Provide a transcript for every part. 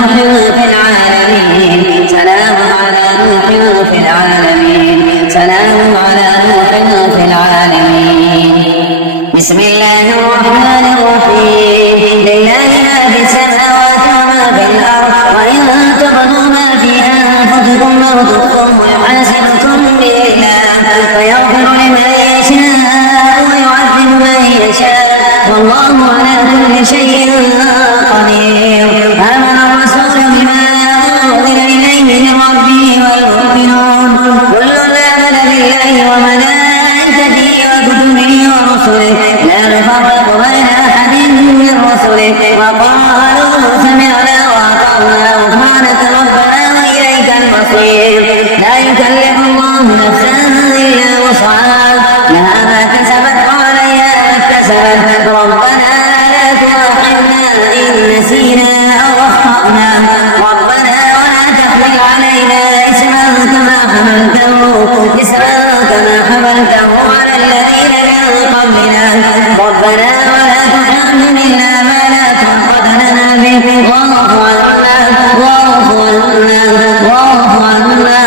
نوح في العالمين سلام على نوح في العالمين سلام على نوح في العالمين. بسم الله الرحمن الرحيم لله ما في السماوات وما في الأرض وإن تبدوا ما في أنفسكم أو تخفوه يحاسبكم به الله فيغفر لمن يشاء ويعذب من يشاء والله على كل شيء قدير. آمن الرسول بما أنزل إليه من ربه والمؤمنون كل آمن بالله وملائكته وكتبه ورسله لا نفرق بين أحد من رسله وقالوا سمعنا وأطعنا غفرانك ربنا وإليك المصير. لا يكلف الله نفسا إلا وسعها لها ما كسبت وعليها ما اكتسبت ربنا لا تؤاخذنا إن نسينا أو أخطأنا ربنا ولا تحمل علينا إسرا كما حملته على الذين من قبلنا ربنا ولا تحملنا ما لا طاقة لنا به واعف عنا واغفر لنا وارحمنا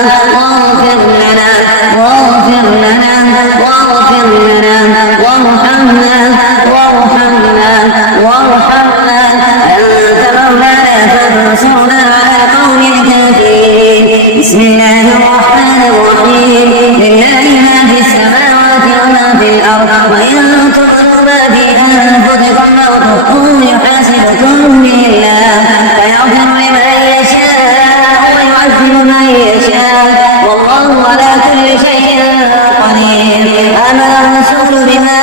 أنت مولانا فانصرنا على القوم الكافرين. بسم الله الرحمن الرحيم لله ما في السماوات وما في الأرض وإن تبدوا ما في أنفسكم أو تخفوه يحاسبكم به الله فيغفر لمن يشاء ويعذب من يشاء والله على كل شيء قدير. آمن الرسول بما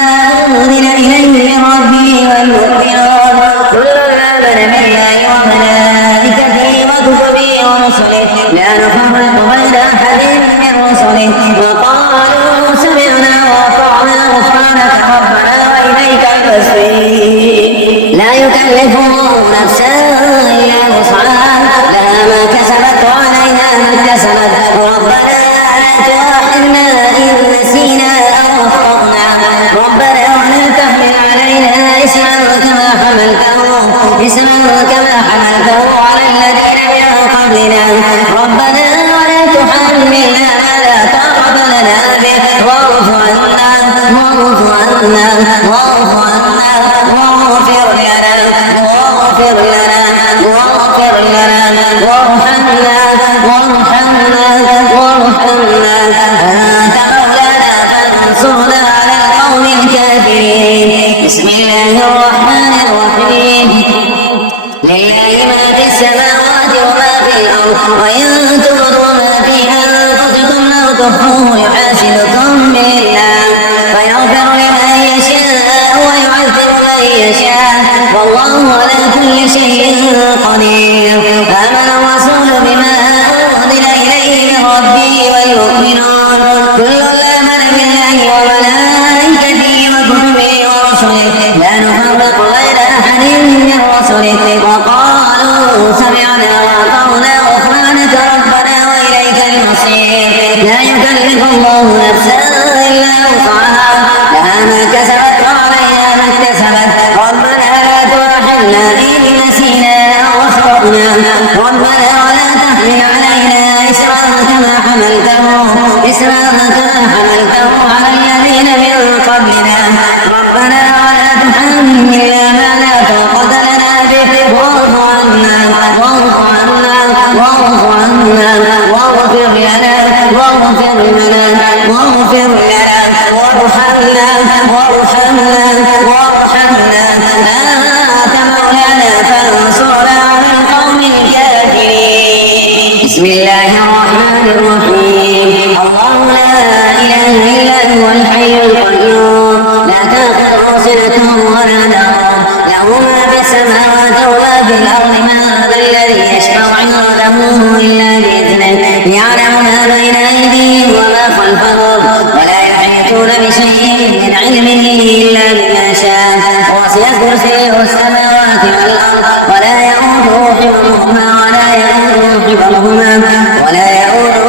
أنزل إليه من ربه والمؤمنون كل آمن بالله وملائكته وكتبه ورسله لا نفرق بين أحد من رسله وقالوا سمعنا وأطعنا غفرانك ربنا وإليك المصير. لا يكلف الله نفسا إلا وسعها لها ما كسبت وعليها ما اكتسبت ربنا لا تؤاخذنا إن نسينا أو أخطأنا ربنا ولا تحمل علينا إسرا كما حملته على الذين من قبلنا ربنا ولا تحملنا ما لا طاقة لنا به واعف عنا واغفر لنا وارحمنا أنت مولانا فانصرنا على القوم الكافرين. بسم الله الرحمن الرحيم لله ما في السماوات وما في الأرض وإن تبدوا ما في أنفسكم أو تخفوه يحاسبكم به الله فيغفر لمن يشاء ويعذب من يشاء والله على كل شيء قدير. آمن الرسول بما أنزل إليه من ربه والمؤمنون كل آمن بالله وملائكته وكتبه ورسله لا نفرق بين أحد من رسله وقالوا سمعنا وأطعنا غفرانك ربنا وإليك المصير. لا يكلف الله نفسا إلا وسعها لها ما كسبت وعليها ما اكتسبت ربنا لا تؤاخذنا إن نسينا أو أخطأنا ربنا ولا تحمل علينا إسرا كما حملته على الذين من قبلنا ربنا ولا تحملنا ما لا طاقة لنا به واعف عنا واغفر لنا وارحمنا أنت مولانا فانصرنا على القوم الكافرين. بسم الله الرحمن الرحيم الله لا إله إلا هو الحي القيوم لا تأخذه سنة ولا نوم له ما في السماوات وما في الأرض من ذا الذي يشفع عنده إلا بإذنه يعلم ما بين أيديهم وما خلفهم ولا يحيطون بشيء من علمه إلا بما شاء وسع كرسيه السماوات والأرض ولا يؤوده حفظهما ولا يؤوده حفظهما ولا يؤوده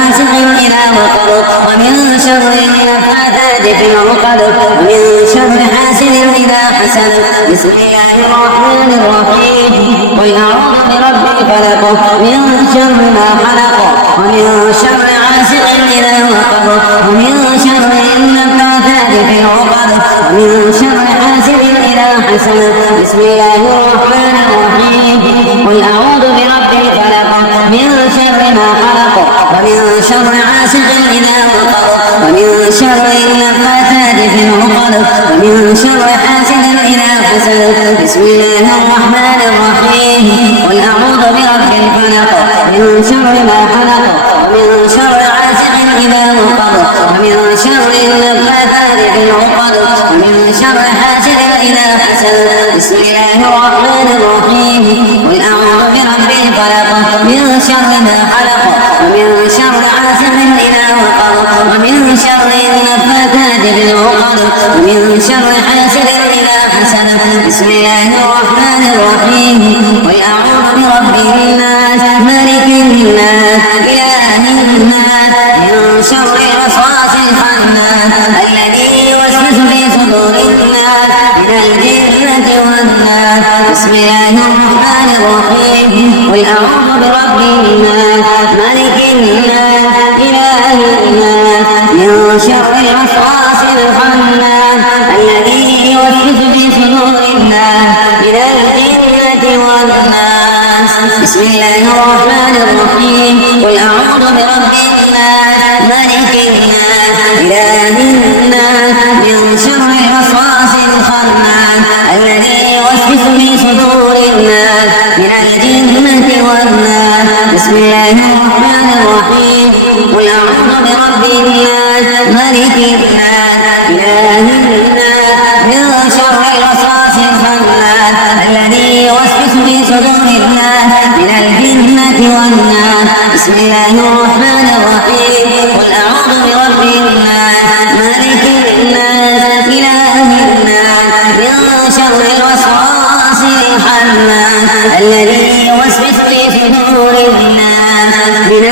بسم الله الرحمن الرحيم قل أعوذ برب الفلق من شر ما خلق ومن شر غاسق إذا وقب ومن شر النفاثات في العقد ومن شر حاسد إذا حسد بسم الله الرحمن الرحيم قل أعوذ برب الفلق من شر ما خلق ومن شر غاسق إذا وقب ومن شر النفاثات في العقد ومن شر حاسد إذا حسد بسم الله الرحمن الرحيم قل أعوذ برب الفلق من شر ما خلق ومن شر غاسق إذا وقب ومن شر النفاثات في العقد ومن شر حاسد إذا حسد بسم الله الرحمن الرحيم قل أعوذ برب الفلق من شر ما خلق ومن شر غاسق إذا وقب ومن شر النفاثات في العقد ومن شر حاسد إذا حسد بسم الله الرحمن الرحيم قل أعوذ برب الناس ملك الناس إله الناس من شر الوسواس الخناس الذي يوسوس في صدور الناس من الجنة والناس بسم الله الرحمن الرحيم قل أعوذ برب الناس ملك الناس إله الناس من شر الوسواس الخناس الذي يوسوس في صدور الناس من الجنة والناس بسم الله الرحمن الرحيم قل أعوذ برب الناس ملك الناس إله الناس من شر الوسواس الخناس الذي يوسوس في صدور الناس من الجنة والناس بسم الله الرحمن الرحيم قل أعوذ برب الناس ملك الناس إله الناس من شر الوسواس الخناس الذي يوسوس في صدور الناس من الجنة والناس بسم الله الرحمن الرحيم قل أعوذ برب الناس ملك الناس إله الناس من شر الوسواس الخناس الذي يوسوس في صدور الناس من